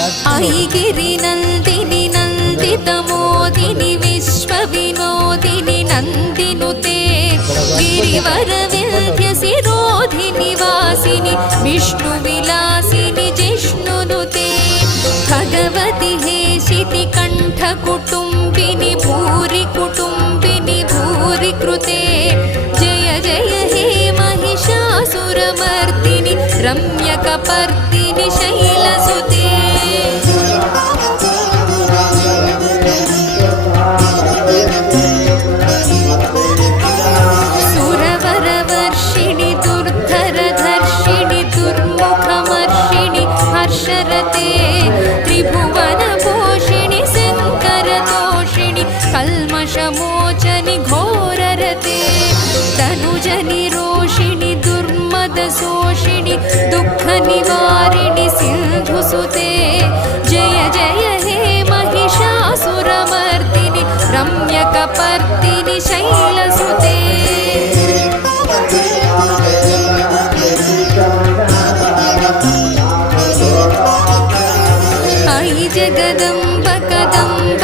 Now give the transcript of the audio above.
ऐगिरि नन्दिनि नन्दितमोदिनि विश्वविनोदिनि नन्दिनुते गिरिवरविन्ध्यसिरोधिनि वासिनि विष्णुविलासिनि जिष्णुनुते भगवति हेशिति कण्ठकुटुम्बिनि भूरि कुटुम्बिनि भूरि कृते जय जय हे महिषासुरमर्दिनि रम्यकपर्दिनि शैलसुते सुरवरवर्षिणि दुर्धरधर्षिणि दुर्मुखमर्षिणि हर्षरते त्रिभुवनपोषिणि शङ्करतोषिणि कल्मषमोचनि घोररते तनुजनि रोषिणि दुर्मदशोषिणि दुःखनिवारिणि सिन्धुसुते जय जय हे महिषासुरमर्दिनि रम्यकपर्दिनि शैलसुते ऐ जगदम्ब कदम्ब